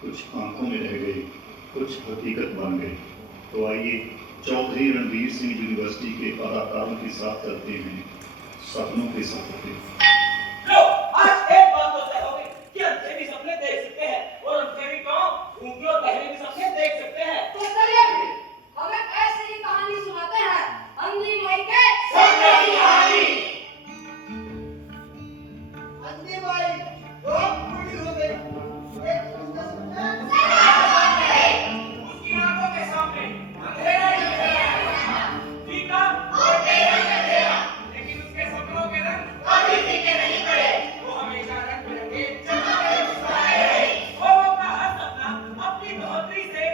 कुछ आंखों में रह गई, कुछ हकीकत बन गई। तो आइए चौधरी रणवीर सिंह यूनिवर्सिटी के अदाकारों के साथ चलते हैं सपनों के सफर। लो, आज एक बात तो तय हो गई कि अंधे भी सपने देख सकते हैं और अंधे भी कौन, गूंगे और बहरे भी सपने देख सकते हैं। तो चलिए फिर हम एक ऐसी ही कहानी सुनाते हैं, अंधी माई के सपने की कहानी। अंधी माई बहुत बूढ़ी हो गई, एक उसका सपना उसकी आंखों के सामने अंधेरा ही अंधेरा, फीका और तेरा अंधेरा, लेकिन उसके सपनों के रंग कभी फीके नहीं पड़े। वो हमेशा रंग बिरंगे चमकते मुस्कुराए रहे। वो अपना हर सपना अपनी बढ़ोतरी से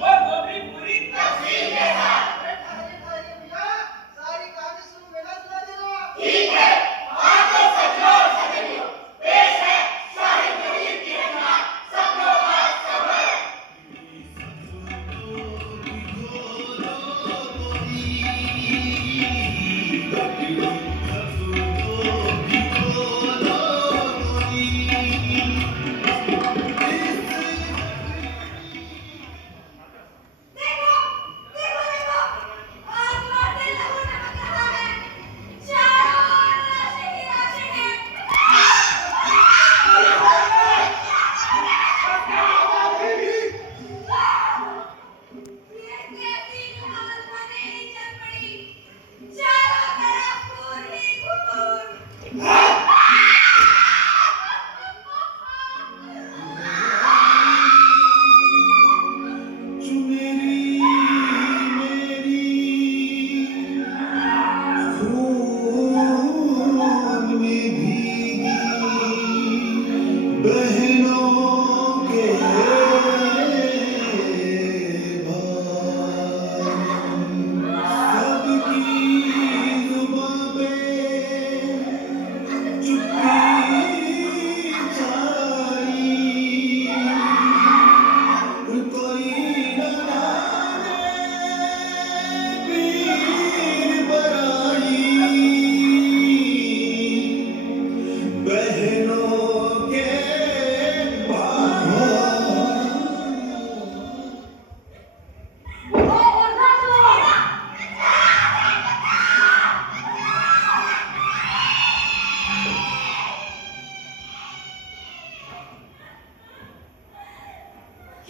और बढ़ोतरी पूरी तफसील के साथ। भैया सारी कहानी सुनो, मेरा सुना देना। ठीक है, आज तो सजो और सजनियों, पेश है शाहिद कबीर की रचना सपनों का सफर। देखो देखो देखो आसमान से लहू चमक रहा है, चारों ओर लाशें ही लाशें हैं। ये कैसी हाल बने चल पड़ी, चारों तरफ खून ही खून।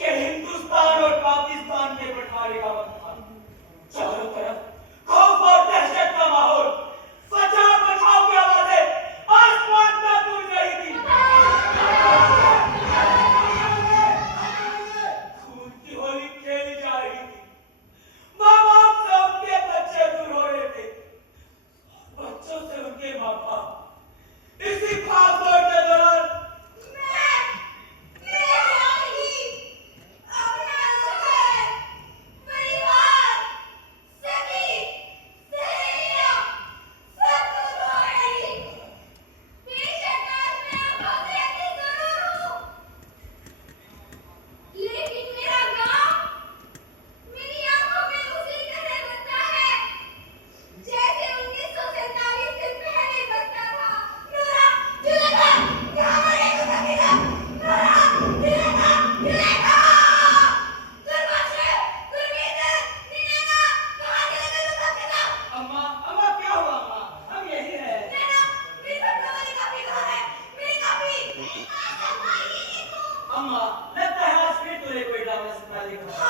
ये हिंदुस्तान और पाकिस्तान के बंटवारे का वक्त था। चारों तरफ खौफ और दहशत का माहौल, बचाओ बचाओ की आवाजें आसमान में गूंज रही थी। खून की होली खेली जा रही थी। माँ बाप से उनके बच्चे दूर हो रहे थे, बच्चों से उनके माँ बाप। इसी भागदौड़ के दौरान जैसे 1947 से पहले बसता था। अम्मा अम्मा क्या हुआ अम्मा, हम यही है। अम्मा लगता है आज फिर तूने कोई ड्रामा सपना देखा।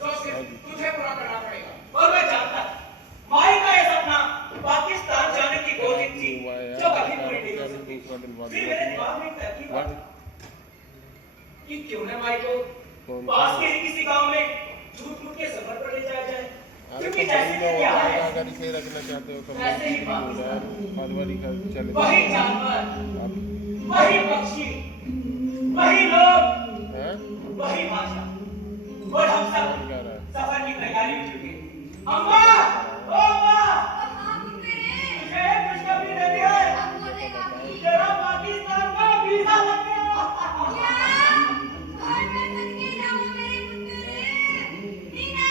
जो सिर्फ तुझे पूरा करना पड़ेगा। और मैं जानता माई का ये सपना पाकिस्तान जाने की कोशिश थी जो कभी पूरी नहीं हो सकती। फिर मेरे दिमाग में एक तरकीब आई कि क्यों न माई को पास के ही किसी गांव में झूठ मूठ के सफर पर ले जाया जाए, क्योंकि जैसे कि यहाँ है अगर इसे रखना चाहते हो तो वैसे ही पाकिस्तान फरवरी का चले वही जानवर, वही पक्षी, वही लोग, हैं वही भाषा, और हम सब सफर की तैयारी में जुटे। अम्मा, ओ अम्मा, हाँ मेरे मुझे खुशखबरी देनी है। अब बोलेगा भी तेरा पाकिस्तान का वीजा लग गया। क्या और मैं सदके जाऊँ मेरे पुत्र नीना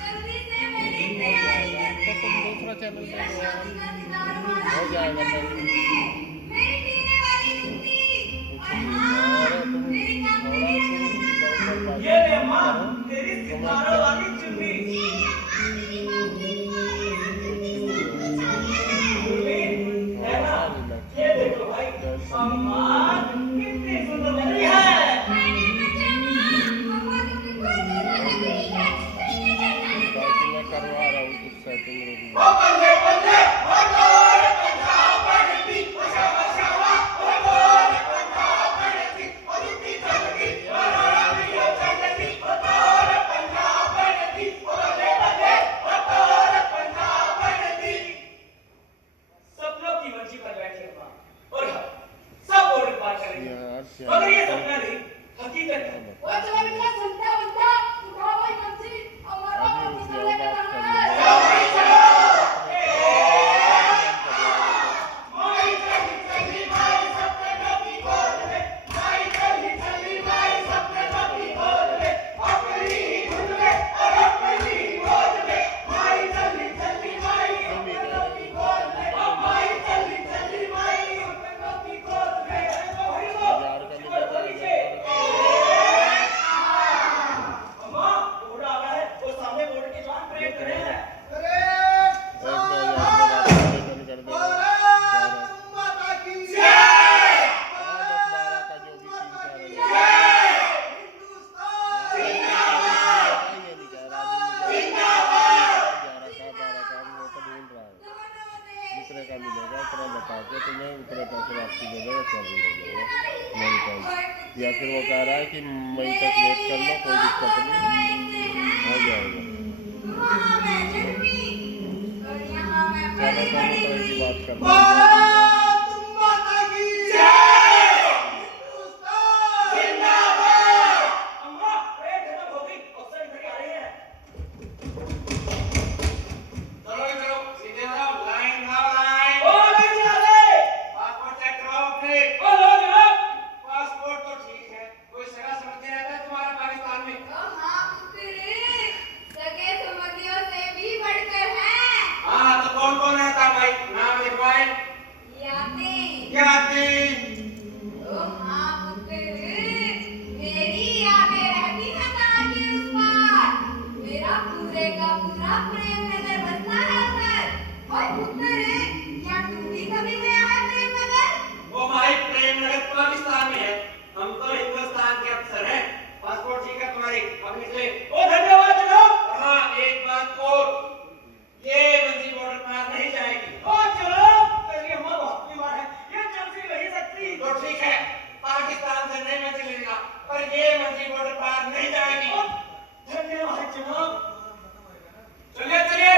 जल्दी से मेरी तैयारी कर दे। दूसरा चैनल मेरा पे शादी का सितारा वाला हो जाएगा मेरी टीने वाली जुत्ती और हाँ मेरी कांपने की ये ले अम्मा, तेरी सितारों वाली चुन्नी। गुरमीत, है ना? ये देखो भाई, अम्मा कितनी सुंदर लग रही है। मैंने बचाना अम्मा तो बिल्कुल सुंदर लग रही है। टीने चढ़ना बाकी मैं करवा रहा हूँ कुछ सेटिंग रुक ओ बंदे बंदे, ओ गोरे पंजाब पड़ती, ओ शावा शावा, ओ गोरे पंजाब पड़ती, ओ जुत्ती चलती, ओ रानियों चलती, ओ गोरे पंजाब पड़ती, ओ बंदे बंदे, ओ गोरे पंजाब पड़ती। सपनों की मंजिल पर बैठे अम्मा, और हम सब बॉर्डर पार करेंगे। यार मगर ये सपना नहीं, हकीकत है। वो चला बेटा संता बंदा उठाओ भाई मंजी हमारा अभी ऑफिस उसके लेके बाद जाना है। चलो भाई चलो। माई चली चली माई सपनों की गोद में, माई चली चली माई सपनों की गोद में, अपनी ही धुन में और अपनी ही मौज में, माई चली चली माई सपनों की गोद में, अब माई चली चली माई सपनों की गोद में। अरे तो भाई लोग अम्मा बोर्ड आ गया है, वो सामने बोर्ड के जवान परेड कर रहे हैं। अरे एक 2000 कर देगा भारत माता की जय! 10-12 का जो भी सीन कर रही है हिंदुस्तान ये नहीं कह रहा अभी मुझे 11 का 12 का वो तो ढूंढ रहा है जितने का मिलेगा उतना बता के तुम्हें उतने पैसे वापसी दे देगा चल जाएगा नहीं कहीं या फिर वो कह रहा है कि मई तक वेट कर लो कोई दिक्कत नहीं हो जाएगा वहाँ मैं जन्मी और यहाँ मैं चलो बड़ी तो बड़ी की हुई। बात कर भारत माता की हिंदुस्तान जिंदाबाद! अम्मा परेड खत्म हो गई, अफसर इधर ही आ रहे हैं। चलो चलो सीधे रहो, लाइन रहो लाइन। ओ लाइन से आ गए। पासपोर्ट चेक कराओ अपने। ओ लो जनाब। पासपोर्ट तो ठीक है, कोई सगा समझते रहता है तुम्हारा पाकिस्तान में। ओ हाँ पुत्र सगे संबंधियों से भी बढ़कर है। हाँ तो कौन कौन रहता भाई, नाम लिखवाए। यादें क्या आते? ओ हाँ पुत्र मेरी यादें रहती हैं तार के उस पार। मेरा पूरे का पूरा प्रेम नगर बसता है उधर। और पुत्र क्या तू भी कभी गया है प्रेम नगर? वो भाई प्रेम नगर पाकिस्तान में है, हम तो हिंदुस्तान के अफसर हैं। पासपोर्ट ठीक है तुम्हारी, अब निकले। ओ धन्यवाद जनाब। हाँ एक बात और, ये मंजी बॉर्डर पार नहीं जाएगी। ओ चलो, मेरी अम्मा बहुत बीमार है, ये चल फिर नहीं सकती। तो ठीक है, पाकिस्तान से नहीं मंजी लेगा, पर ये मंजी बॉर्डर पार नहीं जाएगी। धन्यवाद जनाब। चलिए चलिए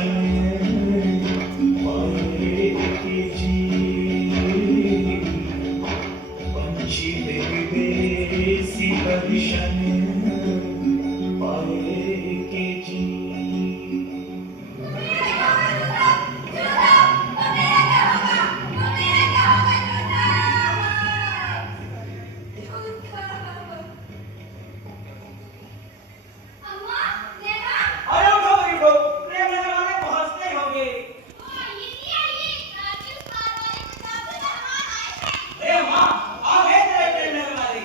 शन पाए के जी पंछी देसी दर्शन पाए के जी अरे उठो उठो, प्रेम नगर वाले पहुंचते ही होंगे। अरे माँ, आ गए तेरे प्रेम नगर वाले।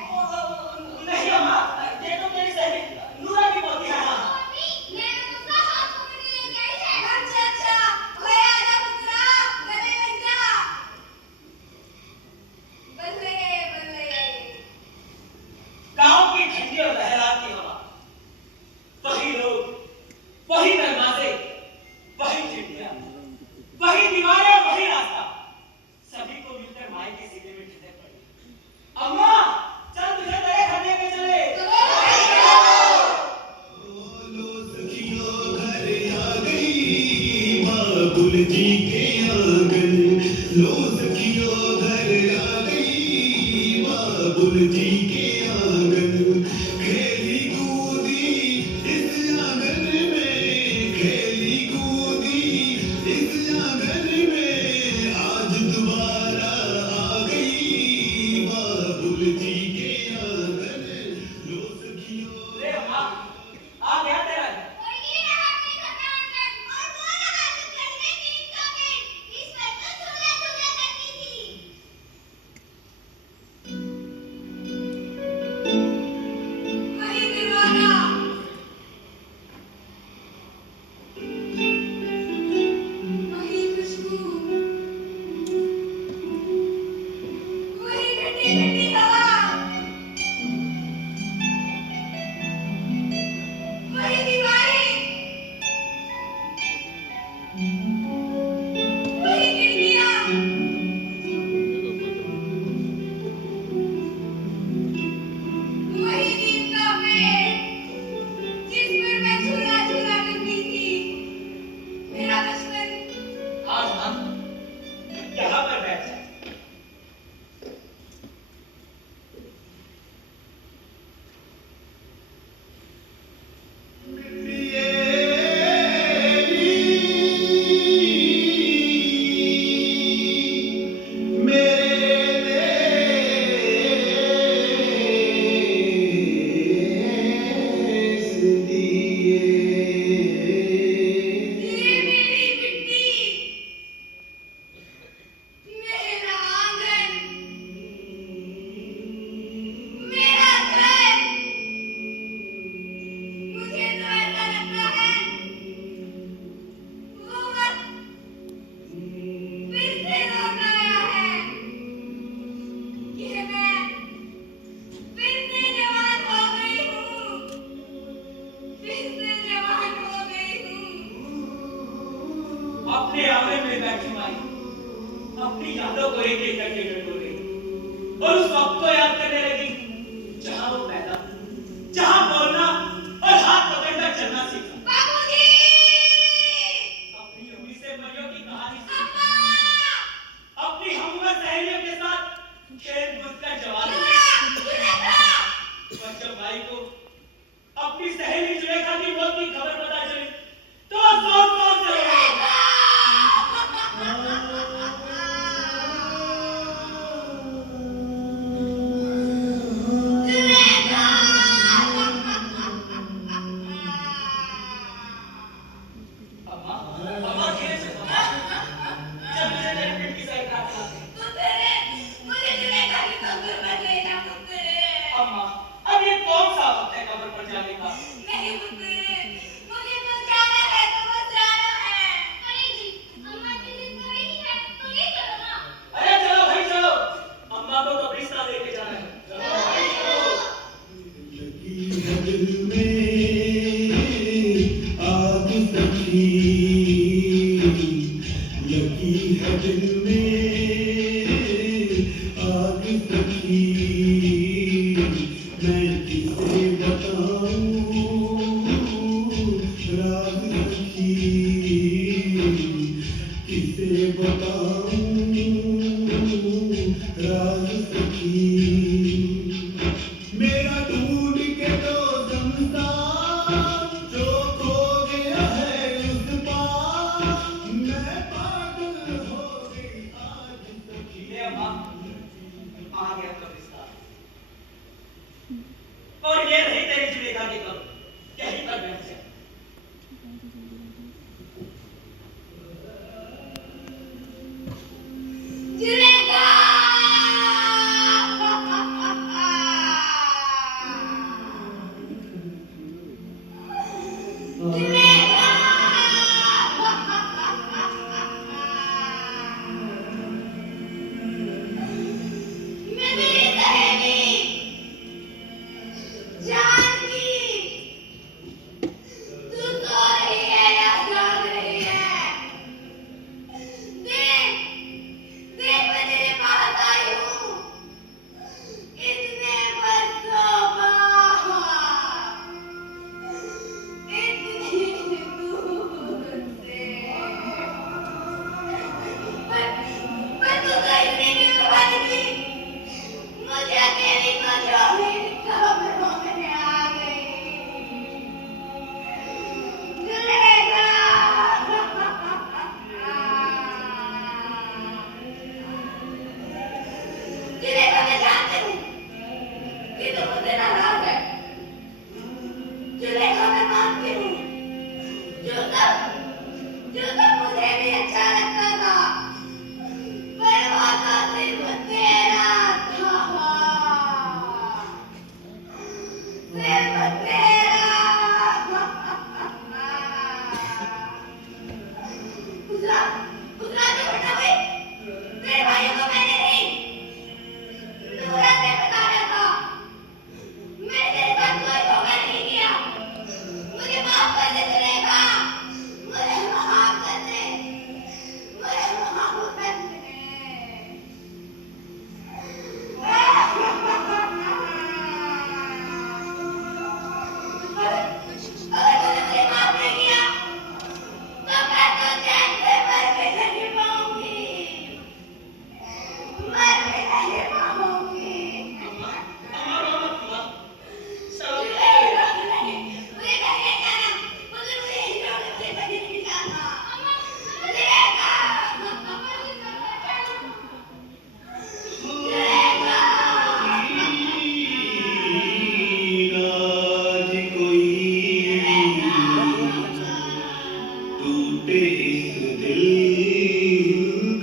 नहीं अम्मा, ये तो मेरी सहेली नूरा की पोती है ना। गांव की ठंडी और लहराती हवा, वही लोग, वही दरवाजे, वही खिड़कियां, वही दीवारें और वही रास्ता, सभी को मिलकर माई के सीने में ठिठक पड़ी। अम्मा, चल तुझे तेरे घर लेके चले। बाबुल जी के आंगन लो सखियो घर आ गई बाबुल जी के आंगन खेली कूदी इस आंगन में खेली कूदी इस आंगन में आज दोबारा आ गई बाबुल जी के आंगन लो सखियो अरे अम्मा, आ गया तेरा घर। आज हम यहाँ पर बैठ जाए। अपने आंगन में बैठी माई अपनी यादों को एक एक करके टटो गई और उस वक्त को याद करने लगी जहां वो पैदा जहां बोलना और हाथ पकड़कर चलना सीखा। अपनी उंगली से परियों की कहानी सीखी, अपनी हमउम्र सहेलियों के साथ खेल कूद कर जवान और जब माई को अपनी सहेली जुलेखा की मौत की खबर पता चली तो वो जोर-जोर से रोई। जुलेखा जाऊंगा। नहीं पुत्र, मुझे तो जाना है तो बस जाना है। अरे जी, अम्मा की जिद कर रही है तो ले चलो ना। अरे चलो भाई चलो, अम्मा को तो रिश्ता लेके जाना है। चलो भाई चलो। लगी है दिल में आग सखी, लगी है दिल में आग सखी, मैं किसे बताऊं राज सखी, किसे बताऊं राज सखी। मेरा ढूंढ के तो संसार जो खो गया है उस पार, मैं पागल हो गई आज सखी। ये अम्मा, आ गया तो रिश्ता। और ये नहीं तेरी जुलेखा की कब, यही तक बैठ जाए। जुलेखा! मेरी सहेली जानकी, तू सो रही है या जाग रही है? देख, देख मैं तेरे पास आई हूँ, इतने बरसों बाद, इतनी दूर से। पर तू तो इतनी भी भारी थी, मुझे अकेली को छोड़ कब्रों में आ गई। जुलेखा! जुलेखा, मैं जानती हूँ कि तू मुझसे नाराज है। जुलेखा, मैं मानती हूँ जो सब मुझे भी अच्छा लगता था, पर वो तो सिर्फ तेरा था, सिर्फ तेरा। उसरा, उसरा तो उठा हुई, मेरे भाइयों को मैंने नहीं, नूरा से बताया था। मैंने तेरे साथ कोई धोखा नहीं किया। मुझे माफ कर दे जुलेखा, मुझे माफ कर दे, मुझे माफ कर दे। अगर तूने मुझे माफ नहीं किया, तो मैं तो चैन से मर भी नहीं पाऊंगी, मर भी नहीं पाऊंगी। अम्मा रो मत अम्मा। चलो जुलेखा, मुझे कहीं नहीं जाना, मुझे यहीं रहना, मुझे कहीं नहीं जाना। जुलेखा! जुलेखा! आज कोई टूटे इस दिल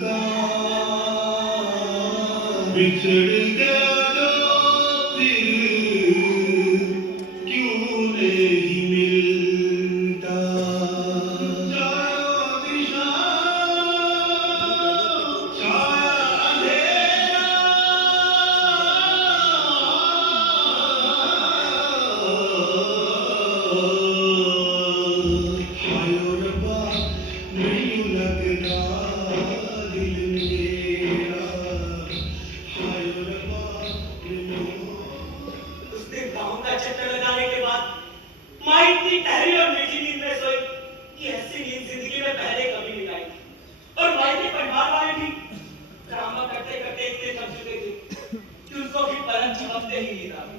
का, बिछड़ गया जो फिर क्यों नहीं मिलता। चारों दिशा छाया अंधेरा, हाय रब्बा नहीं लगता दिल मेरा, हाय रब्बा उस दिन गाँव का चक्कर लगाने के बाद माँ इतनी गहरी और मीठी नींद में सोई कि ऐसी नींद जिंदगी में पहले कभी नहीं आई। और माँ के परिवार वाले भी ड्रामा करते करते इतने थक चुके थे कि उनको भी पलक झपकते ही नींद आ गई।